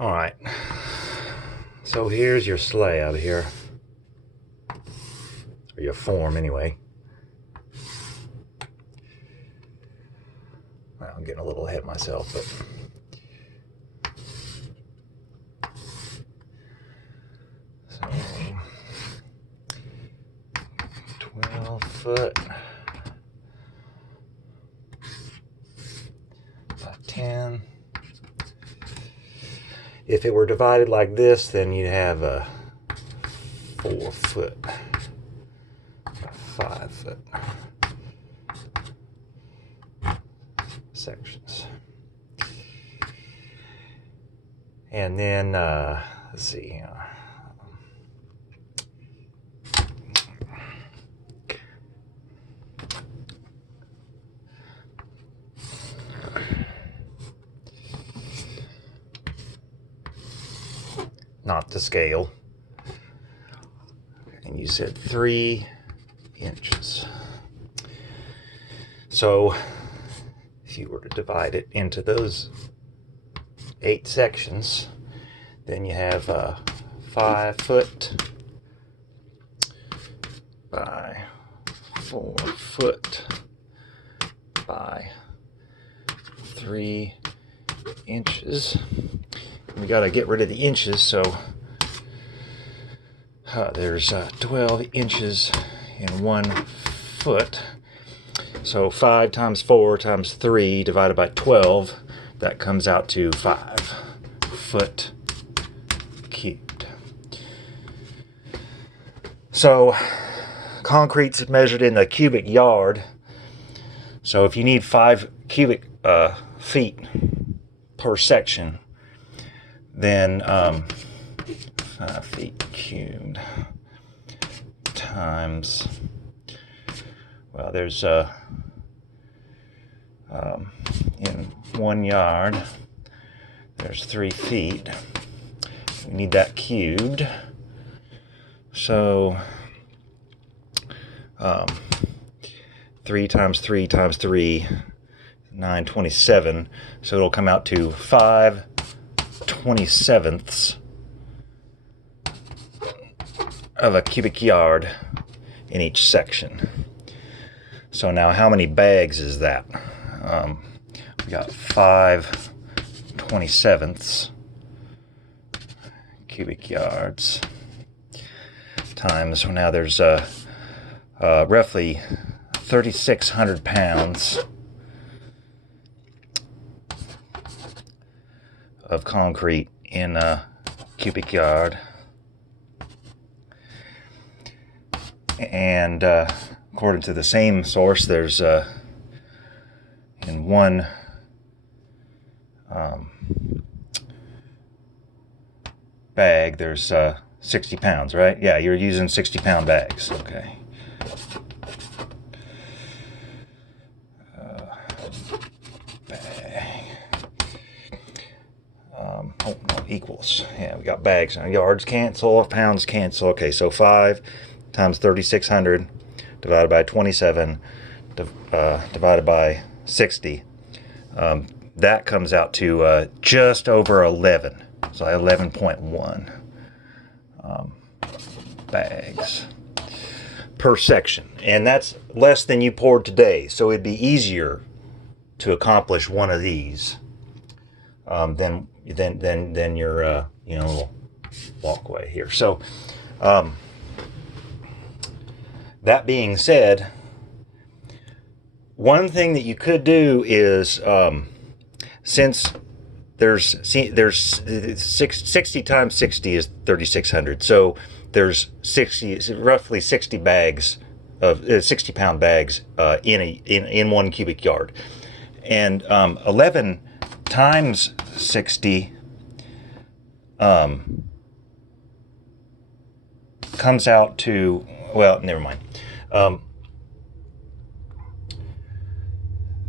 All right, so here's your slab here, or your form anyway. Well, I'm getting a little ahead of myself, but so 12 foot by 10. If it were divided like this, then you'd have a 4 foot by 5 foot sections. And then, let's see. Not to scale. And you said 3 inches. So if you were to divide it into those 8 sections, then you have 5 foot by 4 foot by 3 inches. We got to get rid of the inches, so there's 12 inches in 1 foot. So 5 times 4 times 3 divided by 12, that comes out to 5 foot cubed. So concrete's measured in the cubic yard. So if you need 5 cubic feet per section, then 5 feet cubed times, well, there's in 1 yard there's 3 feet. We need that cubed, so 3 times 3 times 3, 927, so it'll come out to 5/27 of a cubic yard in each section. So now how many bags is that? We got 5/27 cubic yards times, so now there's roughly 3,600 pounds of concrete in a cubic yard. And according to the same source, there's in 1 bag there's 60 pounds, right? Yeah, you're using 60-pound bags. Okay. Oh, no, equals. Yeah, we got bags now. Yards cancel, pounds cancel. Okay, so 5 times 3,600 divided by 27 divided by 60. That comes out to just over 11. So 11.1 bags per section. And that's less than you poured today. So it'd be easier to accomplish one of these than your walkway here. So that being said, one thing that you could do is since there's 60 times 60 is 3,600, so there's roughly 60 bags of 60-pound bags in 1 cubic yard, and 11 times 60 comes out to, well, never mind.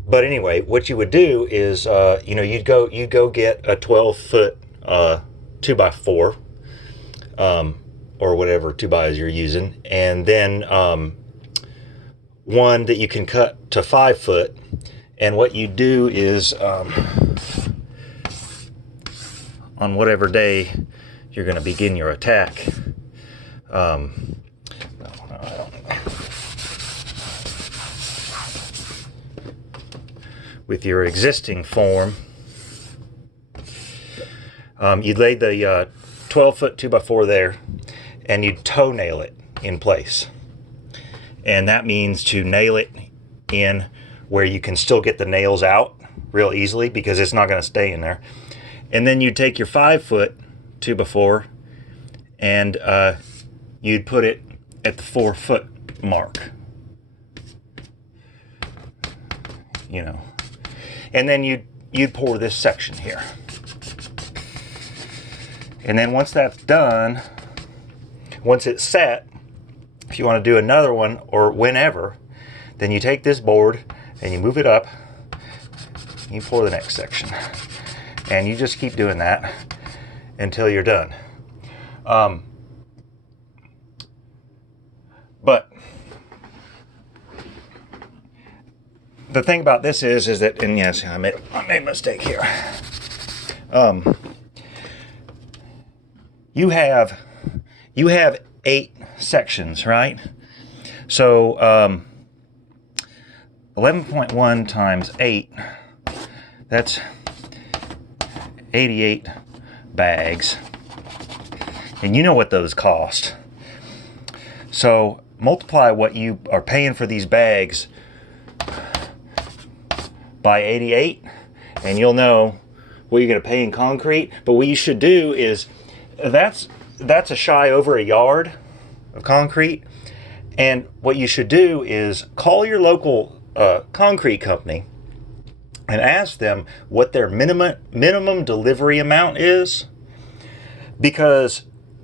But anyway, what you would do is, you'd go get a 12-foot 2x4, or whatever 2x you're using, and then one that you can cut to 5 foot. And what you do is, on whatever day you're going to begin your attack. With your existing form, you'd lay the 12-foot 2x4 there, and you'd toe nail it in place. And that means to nail it in where you can still get the nails out real easily, because it's not going to stay in there. And then you'd take your 5-foot 2x4 and you'd put it at the 4-foot mark, you know. And then you'd pour this section here. And then once that's done, once it's set, if you want to do another one or whenever, then you take this board and you move it up, you pour the next section, and you just keep doing that until you're done. But the thing about this is that, and yes, I made a mistake here. You have 8 sections, right? So 11.1 times 8, that's 88 bags. And you know what those cost. So multiply what you are paying for these bags by 88, and you'll know what you're going to pay in concrete. But what you should do is, that's a shy over a yard of concrete, and what you should do is call your local concrete company and ask them what their minimum delivery amount is. Because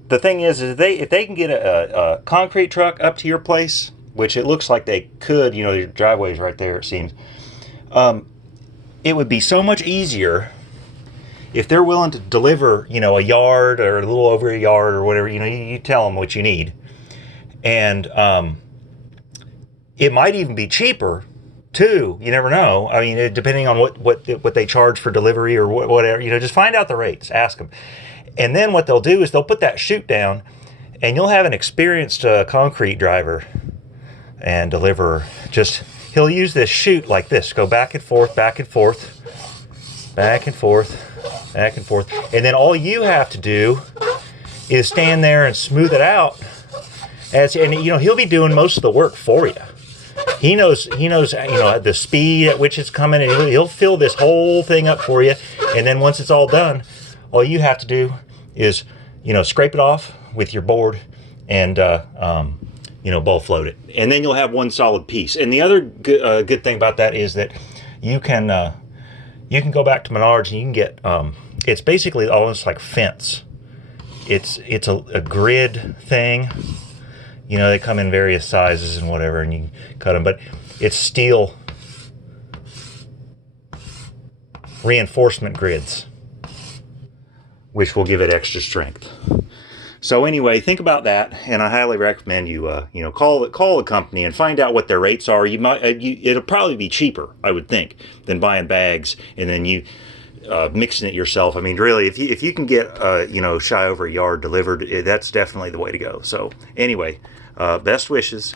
the thing is if they can get a concrete truck up to your place, which it looks like they could, you know, your driveway's right there, it seems, it would be so much easier if they're willing to deliver, you know, a yard or a little over a yard or whatever. You know, you tell them what you need, and it might even be cheaper too. You never know. I mean, depending on what they charge for delivery or whatever. You know, just find out the rates. Ask them, and then what they'll do is they'll put that chute down, and you'll have an experienced concrete driver and deliverer. He'll use this chute like this, go back and forth, back and forth, back and forth, back and forth. And then all you have to do is stand there and smooth it out. And you know, he'll be doing most of the work for you. He knows, you know, the speed at which it's coming, and he'll fill this whole thing up for you. And then once it's all done, all you have to do is, you know, scrape it off with your board and, you know, ball float it, and then you'll have one solid piece. And the other good thing about that is that you can go back to Menards and you can get it's basically almost like fence. It's a grid thing. You know, they come in various sizes and whatever, and you cut them, but it's steel reinforcement grids, which will give it extra strength. So anyway, think about that, and I highly recommend you, you know, call the company and find out what their rates are. It'll probably be cheaper, I would think, than buying bags and then you mixing it yourself. I mean, really, if you can get, you know, shy over a yard delivered, that's definitely the way to go. So anyway, best wishes.